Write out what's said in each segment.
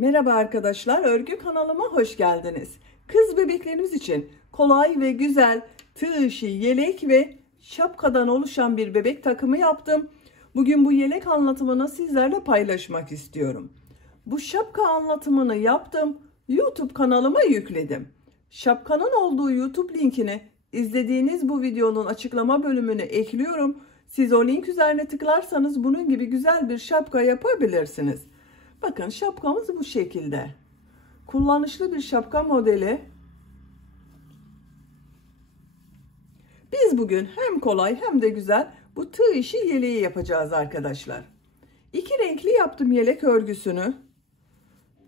Merhaba arkadaşlar, örgü kanalıma hoş geldiniz. Kız bebeklerimiz için kolay ve güzel tığ işi yelek ve şapkadan oluşan bir bebek takımı yaptım. Bugün bu yelek anlatımını sizlerle paylaşmak istiyorum. Bu şapka anlatımını yaptım, YouTube kanalıma yükledim. Şapkanın olduğu YouTube linkini izlediğiniz bu videonun açıklama bölümüne ekliyorum. Siz o link üzerine tıklarsanız bunun gibi güzel bir şapka yapabilirsiniz. Bakın şapkamız bu şekilde. Kullanışlı bir şapka modeli. Biz bugün hem kolay hem de güzel bu tığ işi yeleği yapacağız arkadaşlar. İki renkli yaptım yelek örgüsünü.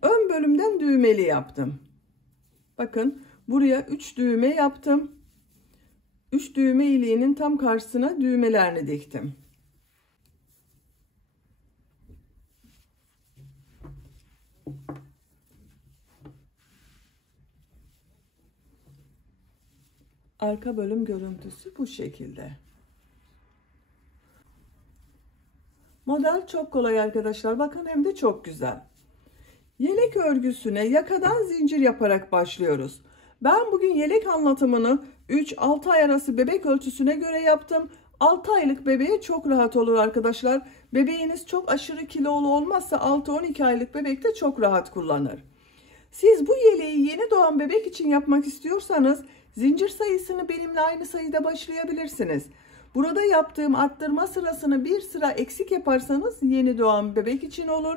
Ön bölümden düğmeli yaptım. Bakın buraya 3 düğme yaptım. 3 düğme iliğinin tam karşısına düğmelerini diktim. Arka bölüm görüntüsü bu şekilde. Model çok kolay arkadaşlar. Bakın hem de çok güzel. Yelek örgüsüne yakadan zincir yaparak başlıyoruz. Ben bugün yelek anlatımını 3-6 ay arası bebek ölçüsüne göre yaptım. 6 aylık bebeğe çok rahat olur arkadaşlar. Bebeğiniz çok aşırı kilolu olmazsa 6-12 aylık bebek de çok rahat kullanır. Siz bu yeleği yeni doğan bebek için yapmak istiyorsanız zincir sayısını benimle aynı sayıda başlayabilirsiniz. Burada yaptığım arttırma sırasını bir sıra eksik yaparsanız yeni doğan bebek için olur.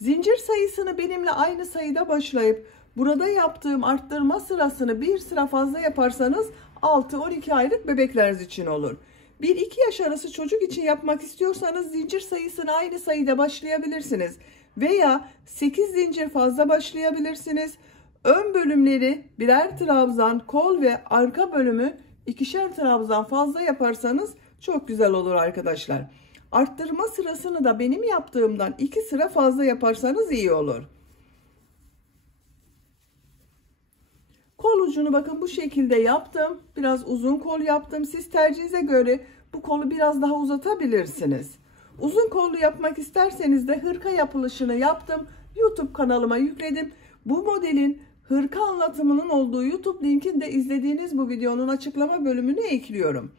Zincir sayısını benimle aynı sayıda başlayıp burada yaptığım arttırma sırasını bir sıra fazla yaparsanız 6-12 aylık bebekler için olur. 1-2 yaş arası çocuk için yapmak istiyorsanız zincir sayısını aynı sayıda başlayabilirsiniz. Veya 8 zincir fazla başlayabilirsiniz. Ön bölümleri birer trabzan, kol ve arka bölümü ikişer trabzan fazla yaparsanız çok güzel olur arkadaşlar. Arttırma sırasını da benim yaptığımdan 2 sıra fazla yaparsanız iyi olur. Kol ucunu bakın bu şekilde yaptım. Biraz uzun kol yaptım. Siz tercihinize göre bu kolu biraz daha uzatabilirsiniz. Uzun kollu yapmak isterseniz de hırka yapılışını yaptım. YouTube kanalıma yükledim. Bu modelin hırka anlatımının olduğu YouTube linkini de izlediğiniz bu videonun açıklama bölümüne ekliyorum.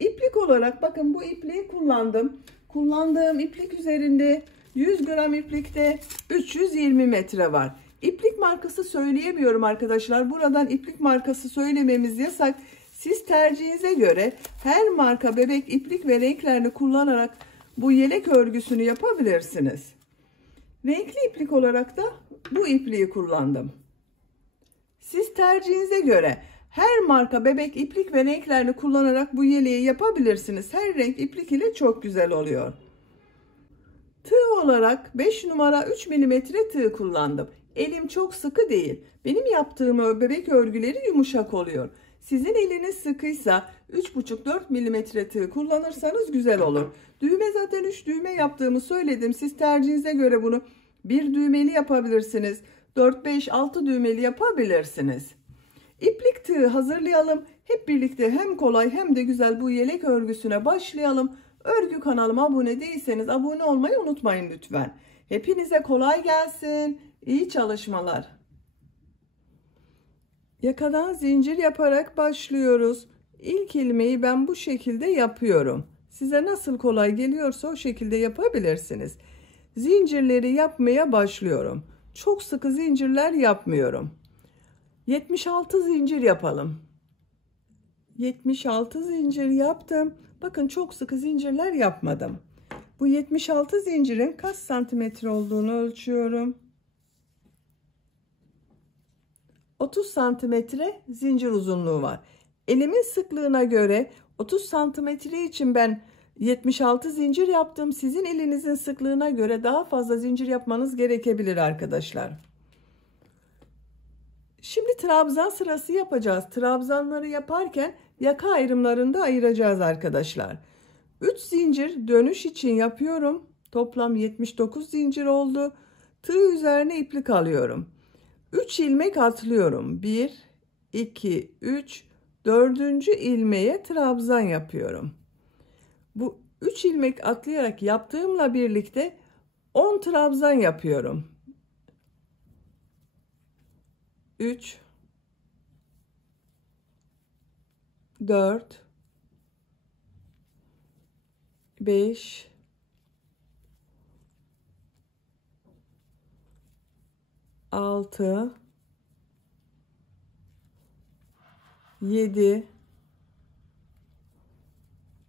İplik olarak bakın bu ipliği kullandım. Kullandığım iplik üzerinde 100 gram iplikte 320 metre var. İplik markası söyleyemiyorum arkadaşlar. Buradan iplik markası söylememiz yasak. Siz tercihinize göre her marka bebek iplik ve renklerini kullanarak bu yelek örgüsünü yapabilirsiniz. Renkli iplik olarak da bu ipliği kullandım. Siz tercihinize göre her marka bebek iplik ve renklerini kullanarak bu yeleği yapabilirsiniz. Her renk iplik ile çok güzel oluyor. Tığ olarak 5 numara 3 mm tığ kullandım. Elim çok sıkı değil. Benim yaptığım bebek örgüleri yumuşak oluyor. Sizin eliniz sıkıysa 3,5-4 mm tığ kullanırsanız güzel olur. Düğme zaten 3 düğme yaptığımı söyledim. Siz tercihinize göre bunu bir düğmeli yapabilirsiniz. 4-5-6 düğmeli yapabilirsiniz. İplik tığı hazırlayalım. Hep birlikte hem kolay hem de güzel bu yelek örgüsüne başlayalım. Örgü kanalıma abone değilseniz abone olmayı unutmayın lütfen. Hepinize kolay gelsin. İyi çalışmalar. Yakadan zincir yaparak başlıyoruz. İlk ilmeği ben bu şekilde yapıyorum. Size nasıl kolay geliyorsa o şekilde yapabilirsiniz. Zincirleri yapmaya başlıyorum. Çok sıkı zincirler yapmıyorum. 76 zincir yapalım. 76 zincir yaptım. Bakın çok sıkı zincirler yapmadım. Bu 76 zincirin kaç santimetre olduğunu ölçüyorum. 30 santimetre zincir uzunluğu var. Elimin sıklığına göre 30 santimetre için ben 76 zincir yaptım. Sizin elinizin sıklığına göre daha fazla zincir yapmanız gerekebilir arkadaşlar. Şimdi trabzan sırası yapacağız. Trabzanları yaparken yaka ayrımlarında ayıracağız arkadaşlar. 3 zincir dönüş için yapıyorum. Toplam 79 zincir oldu. Tığ üzerine iplik alıyorum. 3 ilmek atlıyorum. 1, 2, 3, 4. ilmeğe trabzan yapıyorum. Bu 3 ilmek atlayarak yaptığımla birlikte 10 trabzan yapıyorum. 3 4 5 6 7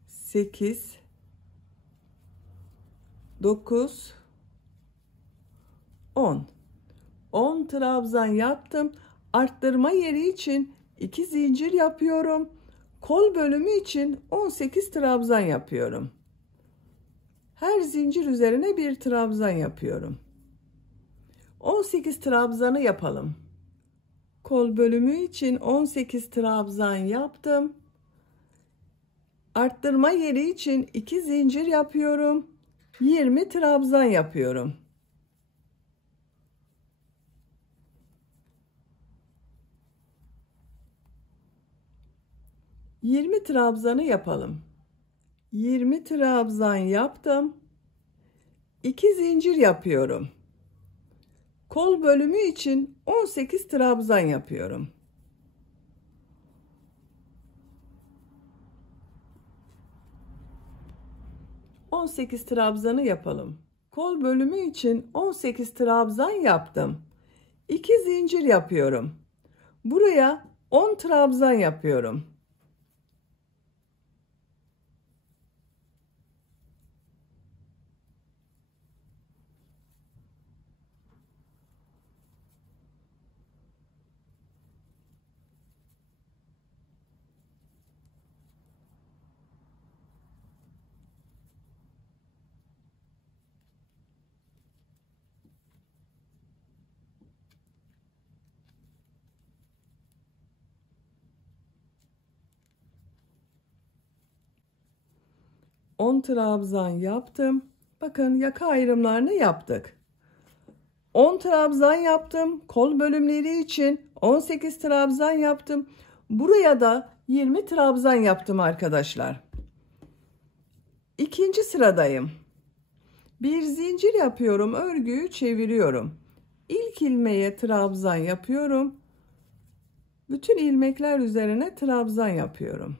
8 9 10 trabzan yaptım. Arttırma yeri için 2 zincir yapıyorum. Kol bölümü için 18 trabzan yapıyorum. Her zincir üzerine bir trabzan yapıyorum. 18 trabzanı yapalım. Kol bölümü için 18 trabzan yaptım. Arttırma yeri için 2 zincir yapıyorum. 20 trabzan yapıyorum. Yirmi trabzanı yapalım. 20 trabzan yaptım. 2 zincir yapıyorum. Kol bölümü için 18 trabzan yapıyorum. ...18 trabzanı yapalım. Kol bölümü için 18 trabzan yaptım. 2 zincir yapıyorum. Buraya 10 trabzan yapıyorum. On trabzan yaptım. Bakın yaka ayrımlarını yaptık. 10 trabzan yaptım. Kol bölümleri için 18 trabzan yaptım. Buraya da 20 trabzan yaptım arkadaşlar. İkinci sıradayım. Bir zincir yapıyorum. Örgüyü çeviriyorum. İlk ilmeğe trabzan yapıyorum. Bütün ilmekler üzerine trabzan yapıyorum.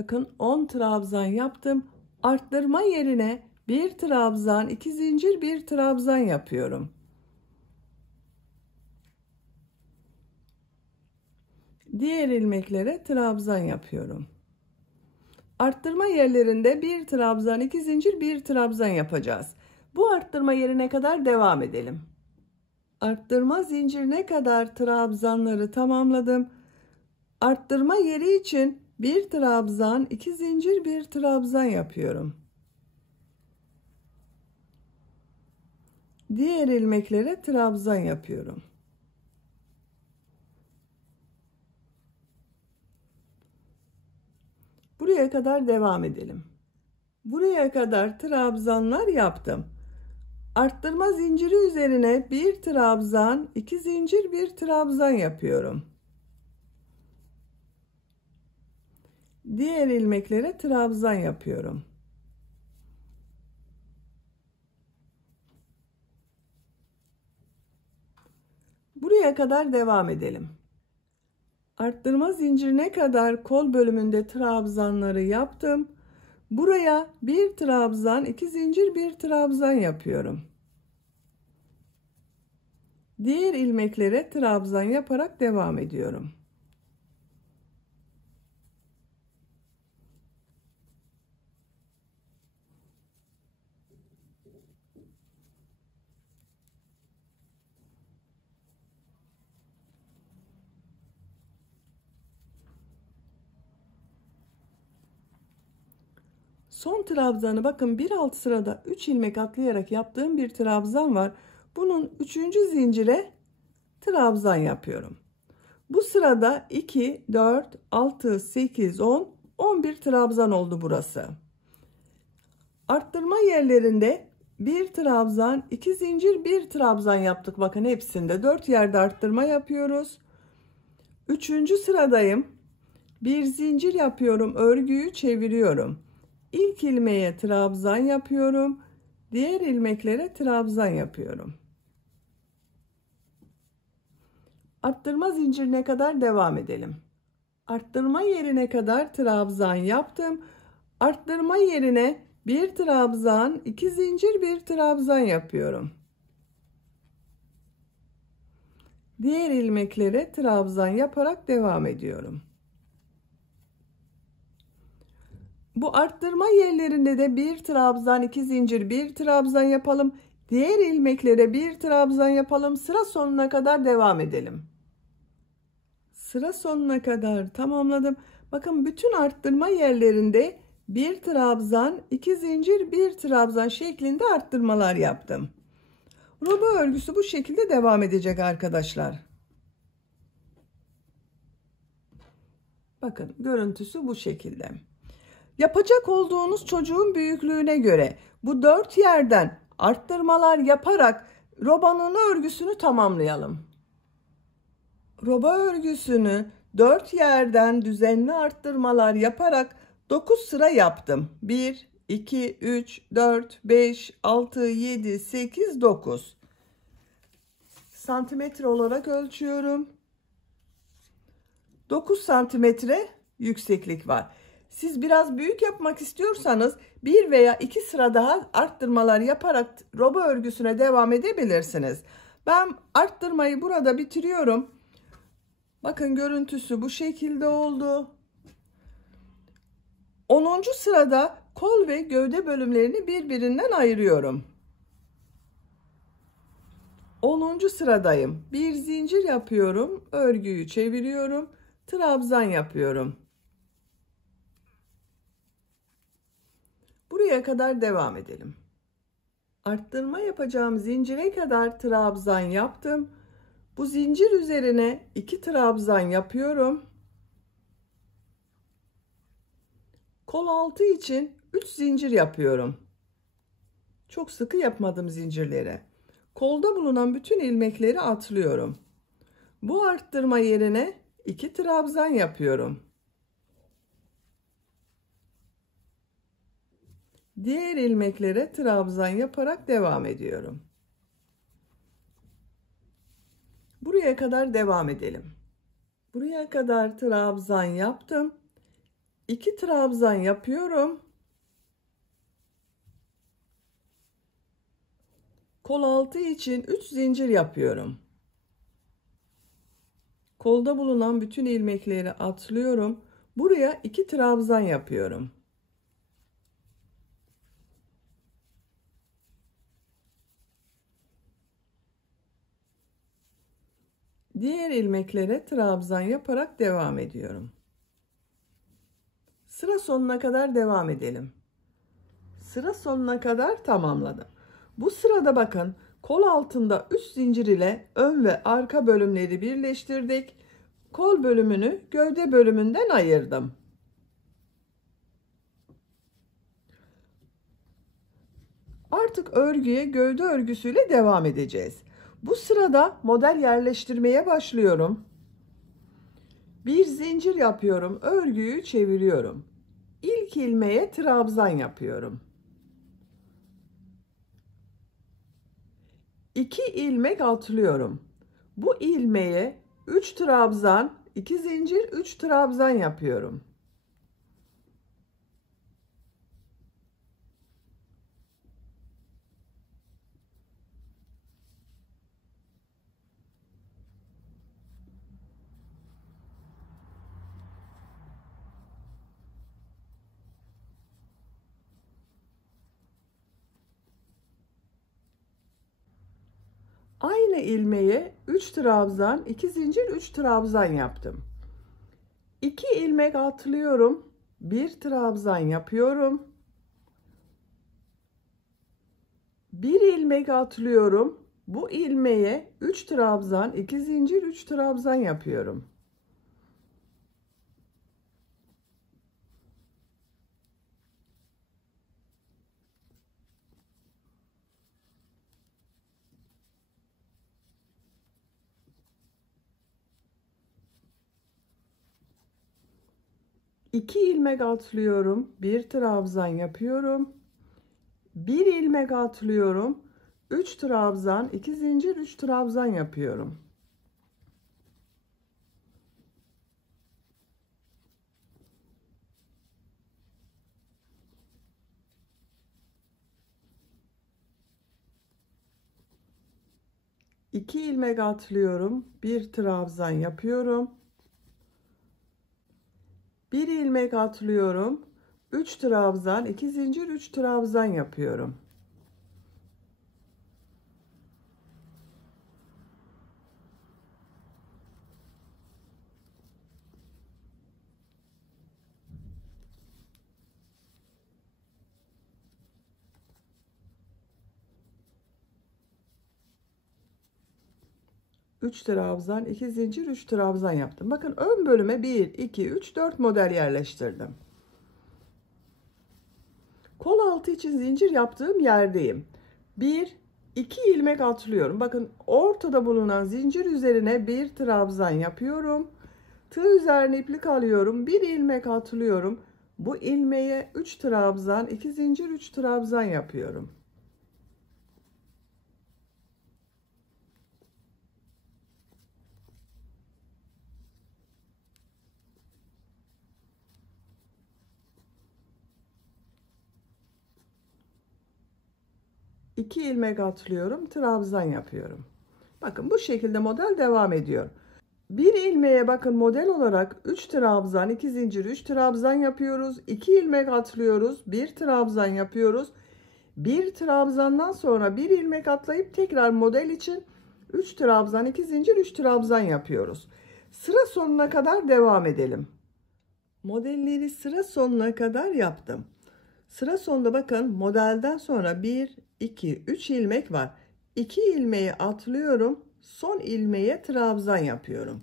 Bakın 10 trabzan yaptım. Arttırma yerine bir trabzan, 2 zincir, bir trabzan yapıyorum. Diğer ilmeklere trabzan yapıyorum. Arttırma yerlerinde bir trabzan, 2 zincir, bir trabzan yapacağız. Bu arttırma yerine kadar devam edelim. Arttırma zincirine kadar trabzanları tamamladım. Arttırma yeri için bir trabzan, 2 zincir, bir trabzan yapıyorum. Diğer ilmeklere trabzan yapıyorum. Buraya kadar devam edelim. Buraya kadar trabzanlar yaptım. Arttırma zinciri üzerine bir trabzan, 2 zincir, bir trabzan yapıyorum. Diğer ilmeklere trabzan yapıyorum. Buraya kadar devam edelim. Arttırma zincirine kadar kol bölümünde trabzanları yaptım. Buraya bir trabzan, 2 zincir, bir trabzan yapıyorum. Diğer ilmeklere trabzan yaparak devam ediyorum. Son trabzanı bakın bir alt sırada 3 ilmek atlayarak yaptığım bir trabzan var. Bunun 3. zincire trabzan yapıyorum. Bu sırada 2, 4, 6, 8, 10, 11 trabzan oldu burası. Arttırma yerlerinde 1 trabzan, 2 zincir, 1 trabzan yaptık. Bakın hepsinde 4 yerde arttırma yapıyoruz. 3. sıradayım. 1 zincir yapıyorum, örgüyü çeviriyorum. İlk ilmeğe trabzan yapıyorum. Diğer ilmeklere trabzan yapıyorum. Arttırma zincirine kadar devam edelim. Arttırma yerine kadar trabzan yaptım. Arttırma yerine 1 trabzan, 2 zincir, 1 trabzan yapıyorum. Diğer ilmeklere trabzan yaparak devam ediyorum. Bu arttırma yerlerinde de 1 trabzan, 2 zincir, 1 trabzan yapalım. Diğer ilmeklere 1 trabzan yapalım. Sıra sonuna kadar devam edelim. Sıra sonuna kadar tamamladım. Bakın bütün arttırma yerlerinde 1 trabzan, 2 zincir, 1 trabzan şeklinde arttırmalar yaptım. Roba örgüsü bu şekilde devam edecek arkadaşlar. Bakın görüntüsü bu şekilde. Yapacak olduğunuz çocuğun büyüklüğüne göre bu 4 yerden arttırmalar yaparak robanın örgüsünü tamamlayalım. Roba örgüsünü 4 yerden düzenli arttırmalar yaparak 9 sıra yaptım. 1, 2, 3, 4, 5, 6, 7, 8, 9. Santimetre olarak ölçüyorum. 9 santimetre yükseklik var. Siz biraz büyük yapmak istiyorsanız 1 veya 2 sıra daha arttırmalar yaparak roba örgüsüne devam edebilirsiniz. Ben arttırmayı burada bitiriyorum. Bakın görüntüsü bu şekilde oldu. 10. sırada kol ve gövde bölümlerini birbirinden ayırıyorum. 10. sıradayım. Bir zincir yapıyorum, örgüyü çeviriyorum, trabzan yapıyorum. Buraya kadar devam edelim. Arttırma yapacağım zincire kadar trabzan yaptım. Bu zincir üzerine 2 trabzan yapıyorum. Kol altı için 3 zincir yapıyorum. Çok sıkı yapmadım zincirleri. Kolda bulunan bütün ilmekleri atlıyorum. Bu arttırma yerine 2 trabzan yapıyorum. Diğer ilmeklere trabzan yaparak devam ediyorum. Buraya kadar devam edelim. Buraya kadar trabzan yaptım. 2 trabzan yapıyorum. Kol altı için 3 zincir yapıyorum. Kolda bulunan bütün ilmekleri atlıyorum. Buraya 2 trabzan yapıyorum. Diğer ilmeklere trabzan yaparak devam ediyorum. Sıra sonuna kadar devam edelim. Sıra sonuna kadar tamamladım. Bu sırada bakın kol altında 3 zincir ile ön ve arka bölümleri birleştirdik. Kol bölümünü gövde bölümünden ayırdım. Artık örgüye gövde örgüsüyle devam edeceğiz. Bu sırada model yerleştirmeye başlıyorum. Bir zincir yapıyorum, örgüyü çeviriyorum. İlk ilmeğe trabzan yapıyorum. 2 ilmek atlıyorum. Bu ilmeğe 3 trabzan, 2 zincir, 3 trabzan yapıyorum. Aynı ilmeğe 3 trabzan, 2 zincir, 3 trabzan yaptım. 2 ilmek atlıyorum. 1 trabzan yapıyorum. 1 ilmek atlıyorum. Bu ilmeğe 3 trabzan, 2 zincir, 3 trabzan yapıyorum. 2 ilmek atlıyorum, bir trabzan yapıyorum. 1 ilmek atlıyorum, 3 trabzan, 2 zincir, 3 trabzan yapıyorum. İki ilmek atlıyorum, bir trabzan yapıyorum. 1 ilmek atlıyorum, 3 trabzan, 2 zincir, 3 trabzan yapıyorum. Üç trabzan, 2 zincir, 3 trabzan yaptım. Bakın ön bölüme 1, 2, 3, 4 model yerleştirdim. Kol altı için zincir yaptığım yerdeyim. 1, 2 ilmek atlıyorum. Bakın ortada bulunan zincir üzerine bir trabzan yapıyorum. Tığ üzerine iplik alıyorum. 1 ilmek atlıyorum. Bu ilmeğe 3 trabzan, 2 zincir, 3 trabzan yapıyorum. İki ilmek atlıyorum, trabzan yapıyorum. Bakın bu şekilde model devam ediyor. Bir ilmeğe bakın model olarak 3 trabzan, 2 zincir, 3 trabzan yapıyoruz. 2 ilmek atlıyoruz, 1 trabzan yapıyoruz. Bir trabzandan sonra bir ilmek atlayıp tekrar model için 3 trabzan, 2 zincir, 3 trabzan yapıyoruz. Sıra sonuna kadar devam edelim. Modelleri sıra sonuna kadar yaptım. Sıra sonunda bakın modelden sonra 1, 2, 3 ilmek var. 2 ilmeği atlıyorum. Son ilmeğe trabzan yapıyorum.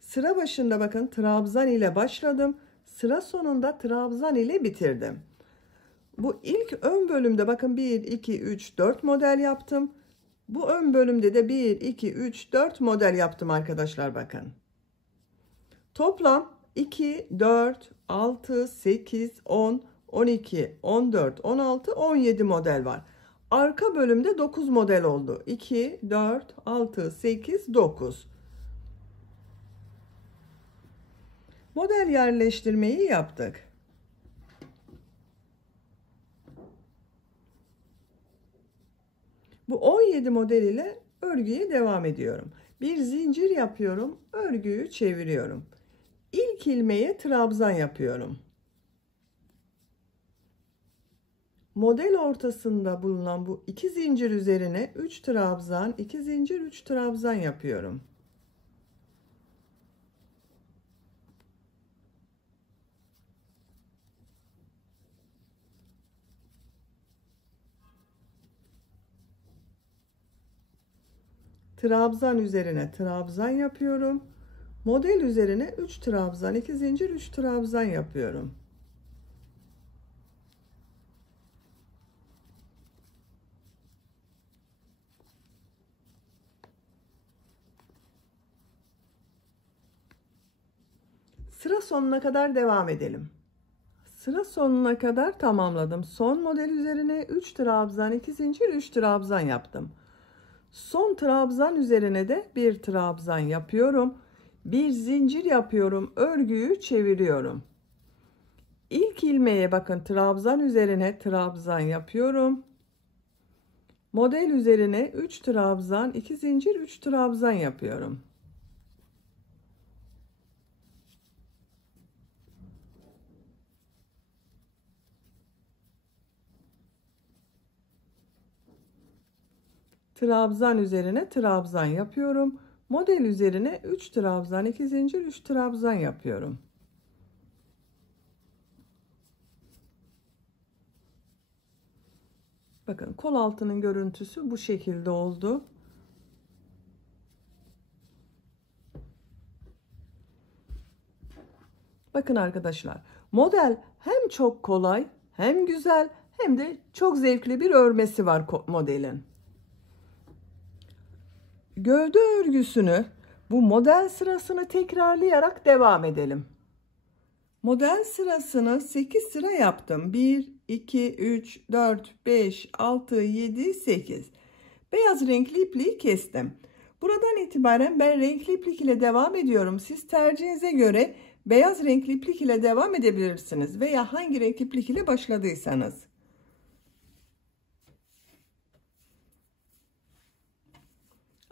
Sıra başında bakın trabzan ile başladım. Sıra sonunda trabzan ile bitirdim. Bu ilk ön bölümde bakın 1, 2, 3, 4 model yaptım. Bu ön bölümde de 1, 2, 3, 4 model yaptım arkadaşlar bakın. Toplam 2, 4, 6, 8, 10, 12, 14, 16, 17 model var. Arka bölümde 9 model oldu. 2, 4, 6, 8, 9. Model yerleştirmeyi yaptık. Bu 17 model ile örgüye devam ediyorum. Bir zincir yapıyorum, örgüyü çeviriyorum. İlk ilmeğe trabzan yapıyorum. Model ortasında bulunan bu iki zincir üzerine 3 trabzan, 2 zincir, 3 trabzan yapıyorum. Trabzan üzerine trabzan yapıyorum. Model üzerine 3 trabzan, 2 zincir, 3 trabzan yapıyorum. Sıra sonuna kadar devam edelim. Sıra sonuna kadar tamamladım. Son model üzerine 3 trabzan, 2 zincir, 3 trabzan yaptım. Son trabzan üzerine de bir trabzan yapıyorum. Bir zincir yapıyorum. Örgüyü çeviriyorum. İlk ilmeğe bakın trabzan üzerine trabzan yapıyorum. Model üzerine 3 trabzan, 2 zincir, 3 trabzan yapıyorum. Trabzan üzerine trabzan yapıyorum. Model üzerine 3 trabzan, 2 zincir, 3 trabzan yapıyorum. Bakın kol altının görüntüsü bu şekilde oldu. Bakın arkadaşlar, model hem çok kolay, hem güzel, hem de çok zevkli bir örmesi var modelin. Gövde örgüsünü bu model sırasını tekrarlayarak devam edelim. Model sırasını 8 sıra yaptım. 1, 2, 3, 4, 5, 6, 7, 8. Beyaz renkli ipliği kestim. Buradan itibaren ben renkli iplik ile devam ediyorum. Siz tercihinize göre beyaz renkli iplik ile devam edebilirsiniz veya hangi renk iplik ile başladıysanız.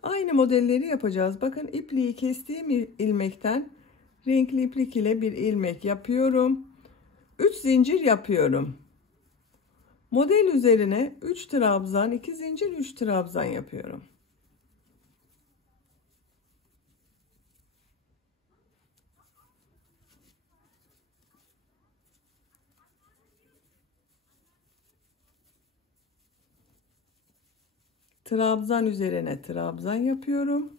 Aynı modelleri yapacağız. Bakın ipliği kestiğim ilmekten renkli iplik ile bir ilmek yapıyorum. 3 zincir yapıyorum. Model üzerine 3 trabzan, 2 zincir, 3 trabzan yapıyorum. Trabzan üzerine trabzan yapıyorum.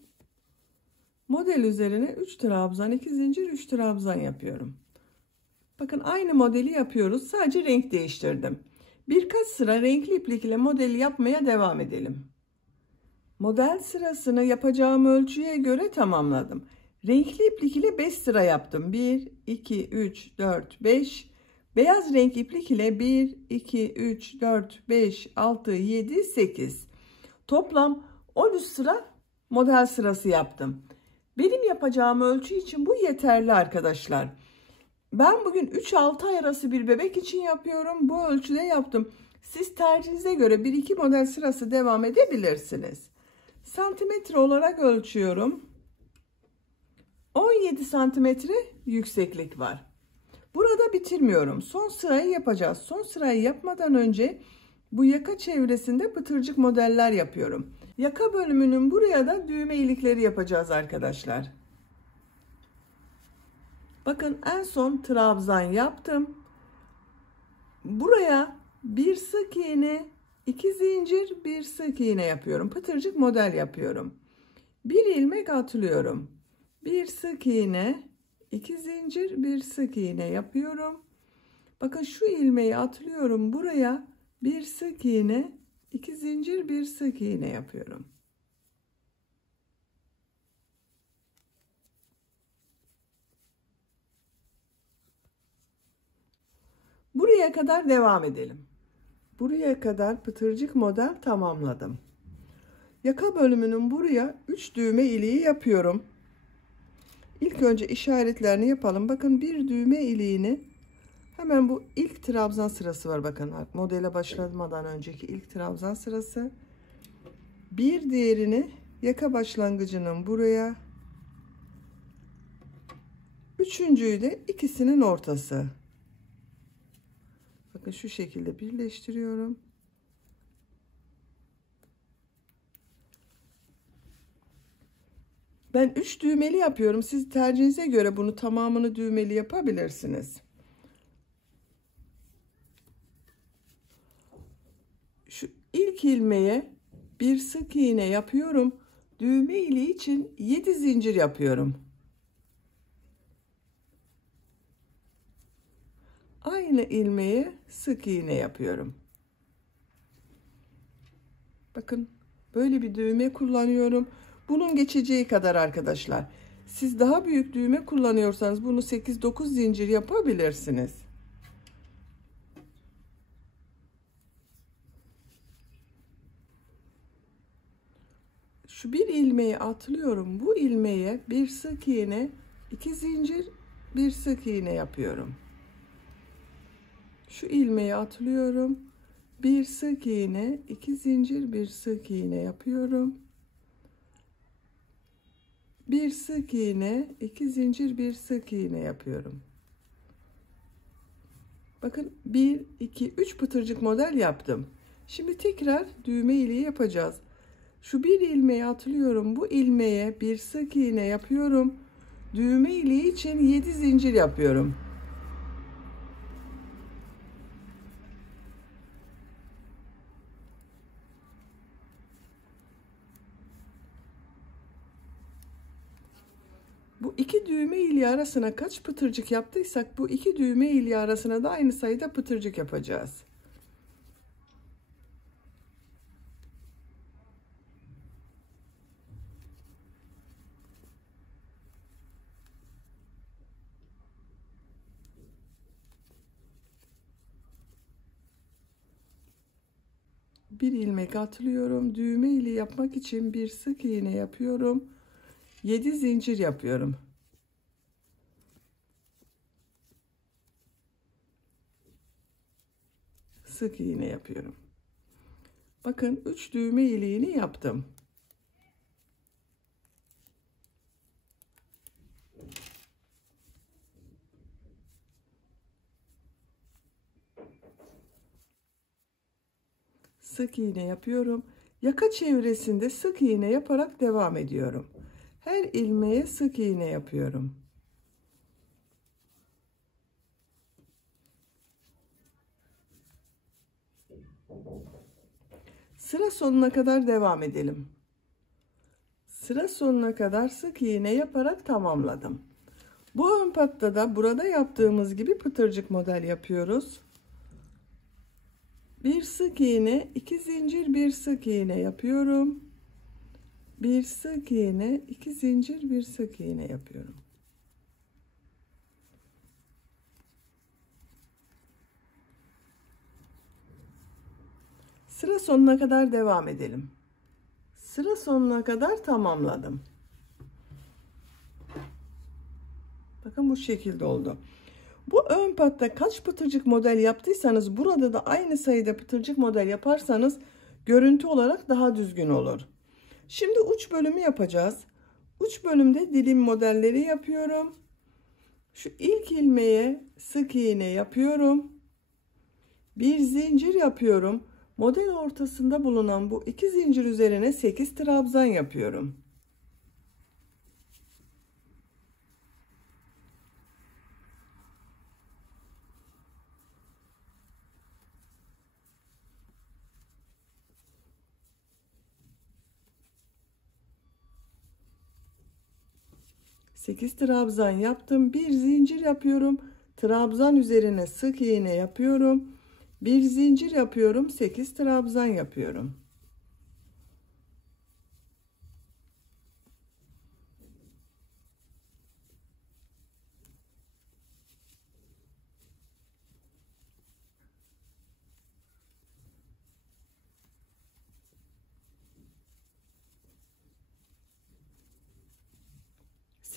Model üzerine 3 trabzan, 2 zincir, 3 trabzan yapıyorum. Bakın aynı modeli yapıyoruz. Sadece renk değiştirdim. Birkaç sıra renkli iplik ile modeli yapmaya devam edelim. Model sırasını yapacağım ölçüye göre tamamladım. Renkli iplik ile 5 sıra yaptım. 1, 2, 3, 4, 5. Beyaz renk iplik ile 1, 2, 3, 4, 5, 6, 7, 8. Toplam 13 sıra model sırası yaptım. Benim yapacağım ölçü için bu yeterli arkadaşlar. Ben bugün 3-6 ay arası bir bebek için yapıyorum. Bu ölçüde yaptım. Siz tercihinize göre 1-2 model sırası devam edebilirsiniz. Santimetre olarak ölçüyorum. 17 santimetre yükseklik var. Burada bitirmiyorum. Son sırayı yapacağız. Son sırayı yapmadan önce bu yaka çevresinde pıtırcık modeller yapıyorum. Yaka bölümünün buraya da düğme ilikleri yapacağız arkadaşlar. Bakın en son trabzan yaptım. Buraya bir sık iğne, 2 zincir, bir sık iğne yapıyorum. Pıtırcık model yapıyorum. Bir ilmek atlıyorum. Bir sık iğne, 2 zincir, bir sık iğne yapıyorum. Bakın şu ilmeği atlıyorum buraya. Bir sık iğne, 2 zincir, bir sık iğne yapıyorum. Buraya kadar devam edelim. Buraya kadar pıtırcık model tamamladım. Yaka bölümünün buraya 3 düğme iliği yapıyorum. İlk önce işaretlerini yapalım. Bakın bir düğme iliğini hemen bu ilk trabzan sırası var. Bakın modele başlamadan önceki ilk trabzan sırası. Bir diğerini yaka başlangıcının buraya. Üçüncüyü de ikisinin ortası. Bakın şu şekilde birleştiriyorum. Ben 3 düğmeli yapıyorum. Siz tercihinize göre bunu tamamını düğmeli yapabilirsiniz. Şu ilk ilmeğe bir sık iğne yapıyorum. Düğme iliği için 7 zincir yapıyorum. Aynı ilmeğe sık iğne yapıyorum. Bakın böyle bir düğme kullanıyorum. Bunun geçeceği kadar arkadaşlar. Siz daha büyük düğme kullanıyorsanız bunu 8-9 zincir yapabilirsiniz. Şu bir ilmeği atlıyorum. Bu ilmeğe bir sık iğne, 2 zincir, bir sık iğne yapıyorum. Şu ilmeği atlıyorum. Bir sık iğne, 2 zincir, bir sık iğne yapıyorum. Bir sık iğne, 2 zincir, bir sık iğne yapıyorum. Bakın 1, 2, 3 pıtırcık model yaptım. Şimdi tekrar düğme iliği yapacağız. Şu bir ilmeği atlıyorum. Bu ilmeğe bir sık iğne yapıyorum. Düğme iliği için 7 zincir yapıyorum. Bu iki düğme iliği arasına kaç pıtırcık yaptıysak bu iki düğme iliği arasına da aynı sayıda pıtırcık yapacağız. Bir ilmek atlıyorum. Düğme ili yapmak için bir sık iğne yapıyorum. 7 zincir yapıyorum. Sık iğne yapıyorum. Bakın 3 düğme iliğini yaptım. Sık iğne yapıyorum. Yaka çevresinde sık iğne yaparak devam ediyorum. Her ilmeğe sık iğne yapıyorum. Sıra sonuna kadar devam edelim. Sıra sonuna kadar sık iğne yaparak tamamladım. Bu ön patta da burada yaptığımız gibi pıtırcık model yapıyoruz. Bir sık iğne, 2 zincir, bir sık iğne yapıyorum. Bir sık iğne, 2 zincir, bir sık iğne yapıyorum. Sıra sonuna kadar devam edelim. Sıra sonuna kadar tamamladım. Bakın bu şekilde oldu. Bu ön patta kaç pıtırcık model yaptıysanız burada da aynı sayıda pıtırcık model yaparsanız görüntü olarak daha düzgün olur. Şimdi uç bölümü yapacağız. Uç bölümde dilim modelleri yapıyorum. Şu ilk ilmeğe sık iğne yapıyorum. Bir zincir yapıyorum. Model ortasında bulunan bu 2 zincir üzerine 8 trabzan yapıyorum. Sekiz trabzan yaptım. Bir zincir yapıyorum. Trabzan üzerine sık iğne yapıyorum. Bir zincir yapıyorum. 8 trabzan yapıyorum.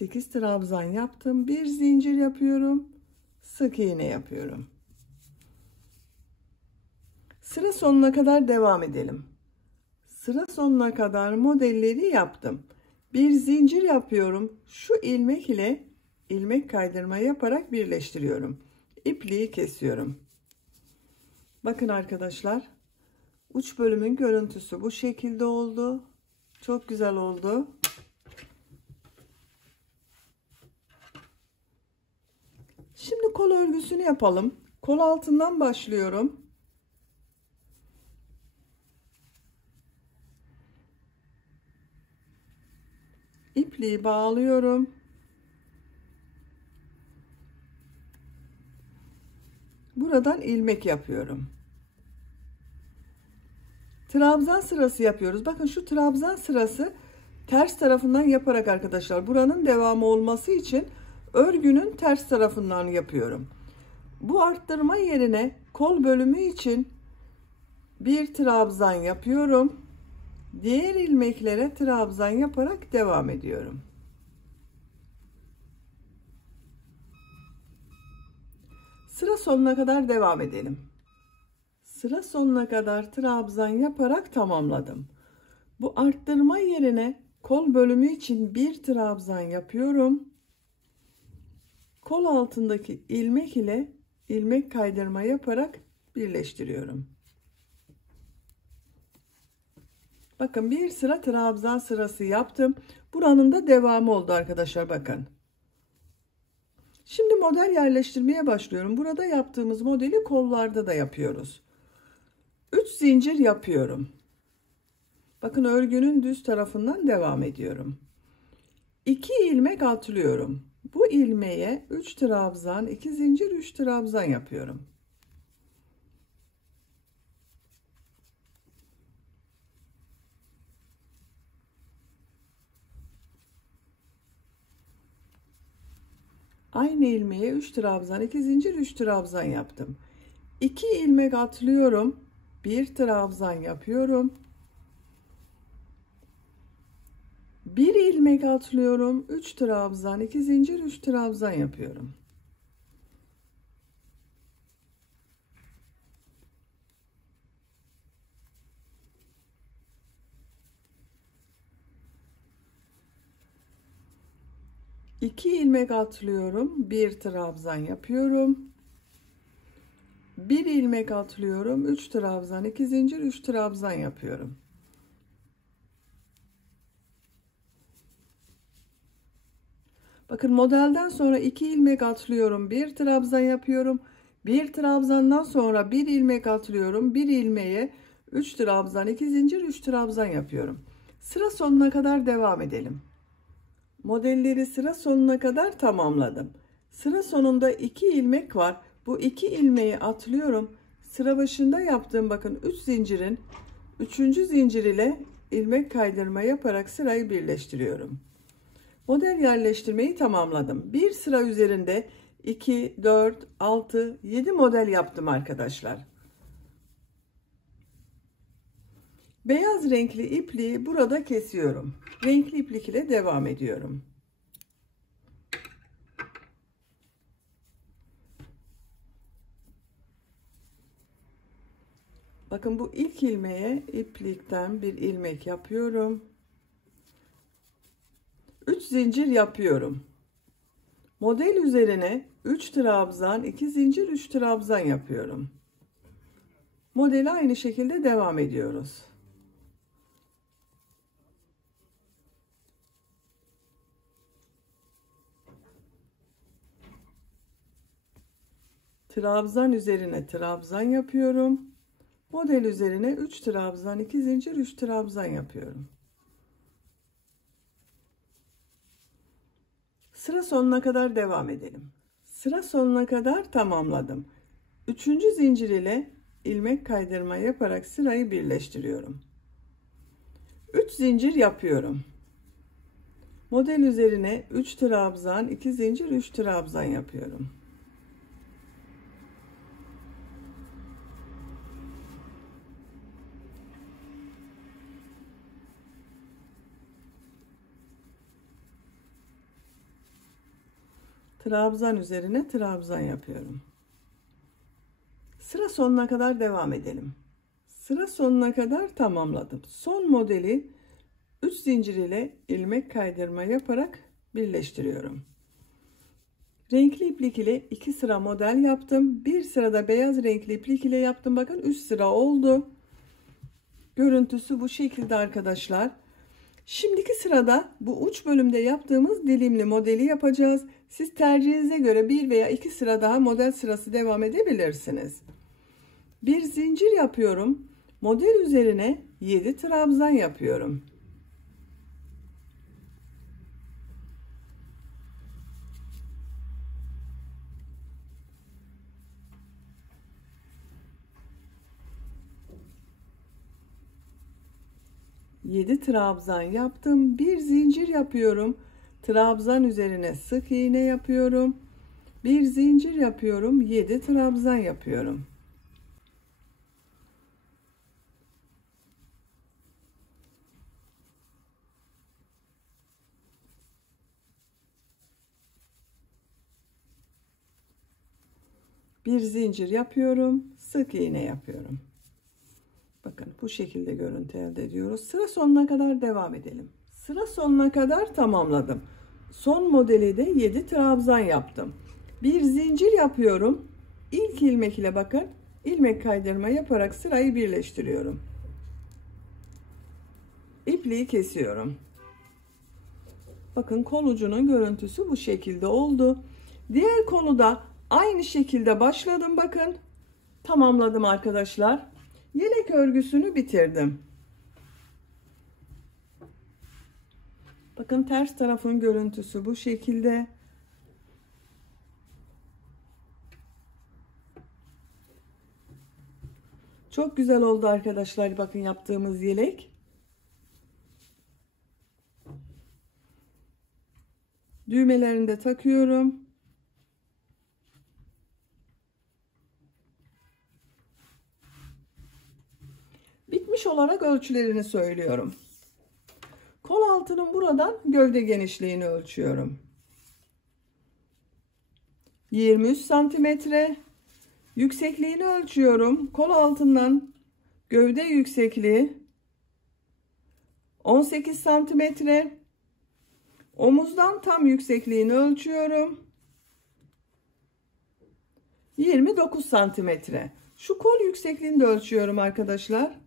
Sekiz trabzan yaptım. Bir zincir yapıyorum. Sık iğne yapıyorum. Sıra sonuna kadar devam edelim. Sıra sonuna kadar modelleri yaptım. Bir zincir yapıyorum. Şu ilmek ile ilmek kaydırma yaparak birleştiriyorum. İpliği kesiyorum. Bakın arkadaşlar. Uç bölümün görüntüsü bu şekilde oldu. Çok güzel oldu. Şimdi kol örgüsünü yapalım. Kol altından başlıyorum. İpliği bağlıyorum. Buradan ilmek yapıyorum. Trabzan sırası yapıyoruz. Bakın şu trabzan sırası ters tarafından yaparak arkadaşlar buranın devamı olması için örgünün ters tarafından yapıyorum. Bu arttırma yerine kol bölümü için bir trabzan yapıyorum. Diğer ilmeklere trabzan yaparak devam ediyorum. Sıra sonuna kadar devam edelim. Sıra sonuna kadar trabzan yaparak tamamladım. Bu arttırma yerine kol bölümü için bir trabzan yapıyorum. Kol altındaki ilmek ile ilmek kaydırma yaparak birleştiriyorum. Bakın bir sıra trabzan sırası yaptım. Buranın da devamı oldu arkadaşlar bakın. Şimdi model yerleştirmeye başlıyorum. Burada yaptığımız modeli kollarda da yapıyoruz. 3 zincir yapıyorum. Bakın örgünün düz tarafından devam ediyorum. 2 ilmek atlıyorum. Bu ilmeğe 3 trabzan, 2 zincir, 3 trabzan yapıyorum. Aynı ilmeğe 3 trabzan, 2 zincir, 3 trabzan yaptım. 2 ilmek atlıyorum. bir trabzan yapıyorum. Bir ilmek atlıyorum. 3 trabzan, 2 zincir, 3 trabzan yapıyorum. İki ilmek atlıyorum. Bir trabzan yapıyorum. Bir ilmek atlıyorum. 3 trabzan, 2 zincir, 3 trabzan yapıyorum. Bakın modelden sonra 2 ilmek atlıyorum. Bir trabzan yapıyorum. Bir trabzandan sonra bir ilmek atlıyorum. Bir ilmeğe 3 trabzan, 2 zincir, 3 trabzan yapıyorum. Sıra sonuna kadar devam edelim. Modelleri sıra sonuna kadar tamamladım. Sıra sonunda 2 ilmek var. Bu 2 ilmeği atlıyorum. Sıra başında yaptığım bakın 3 zincirin 3. zincir ile ilmek kaydırma yaparak sırayı birleştiriyorum. Model yerleştirmeyi tamamladım. Bir sıra üzerinde 2, 4, 6, 7 model yaptım arkadaşlar. Beyaz renkli ipliği burada kesiyorum. Renkli iplik ile devam ediyorum. Bakın bu ilk ilmeğe iplikten bir ilmek yapıyorum. 3 zincir yapıyorum. Model üzerine 3 trabzan, 2 zincir, 3 trabzan yapıyorum. Modeli aynı şekilde devam ediyoruz. Trabzan üzerine trabzan yapıyorum. Model üzerine 3 trabzan, 2 zincir, 3 trabzan yapıyorum. Sıra sonuna kadar devam edelim. Sıra sonuna kadar tamamladım. 3. zincir ile ilmek kaydırma yaparak sırayı birleştiriyorum. 3 zincir yapıyorum. Model üzerine 3 trabzan, 2 zincir, 3 trabzan yapıyorum. Trabzan üzerine trabzan yapıyorum. Sıra sonuna kadar devam edelim. Sıra sonuna kadar tamamladım. Son modeli 3 zincir ile ilmek kaydırma yaparak birleştiriyorum. Renkli iplik ile 2 sıra model yaptım. Bir sırada beyaz renkli iplik ile yaptım. Bakın 3 sıra oldu. Görüntüsü bu şekilde arkadaşlar. Şimdiki sırada bu uç bölümde yaptığımız dilimli modeli yapacağız. Siz tercihinize göre bir veya iki sıra daha model sırası devam edebilirsiniz. Bir zincir yapıyorum. Model üzerine 7 trabzan yapıyorum. Yedi trabzan yaptım. Bir zincir yapıyorum. Trabzan üzerine sık iğne yapıyorum. Bir zincir yapıyorum. 7 trabzan yapıyorum. Bir zincir yapıyorum. Sık iğne yapıyorum. Bakın bu şekilde görüntü elde ediyoruz. Sıra sonuna kadar devam edelim. Sıra sonuna kadar tamamladım. Son modeli de 7 trabzan yaptım. Bir zincir yapıyorum. İlk ilmek ile bakın ilmek kaydırma yaparak sırayı birleştiriyorum. İpliği kesiyorum. Bakın kol ucunun görüntüsü bu şekilde oldu. Diğer kolu da aynı şekilde başladım. Bakın tamamladım arkadaşlar. Yelek örgüsünü bitirdim. Bakın ters tarafın görüntüsü bu şekilde. Çok güzel oldu arkadaşlar. Bakın yaptığımız yelek. Düğmelerini de takıyorum. olarak ölçülerini söylüyorum. Kol altının buradan gövde genişliğini ölçüyorum. 23 santimetre. Yüksekliğini ölçüyorum. Kol altından gövde yüksekliği 18 santimetre. Omuzdan tam yüksekliğini ölçüyorum. 29 santimetre. Şu kol yüksekliğini de ölçüyorum arkadaşlar.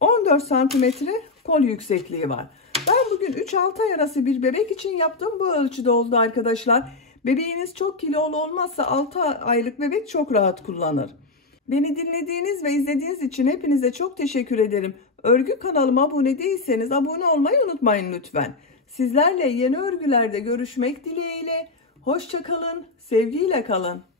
14 santimetre kol yüksekliği var. Ben bugün 3-6 ay arası bir bebek için yaptım. Bu ölçüde oldu arkadaşlar. Bebeğiniz çok kilolu olmazsa 6 aylık bebek çok rahat kullanır. Beni dinlediğiniz ve izlediğiniz için hepinize çok teşekkür ederim. Örgü kanalıma abone değilseniz abone olmayı unutmayın lütfen. Sizlerle yeni örgülerde görüşmek dileğiyle. Hoşça kalın, sevgiyle kalın.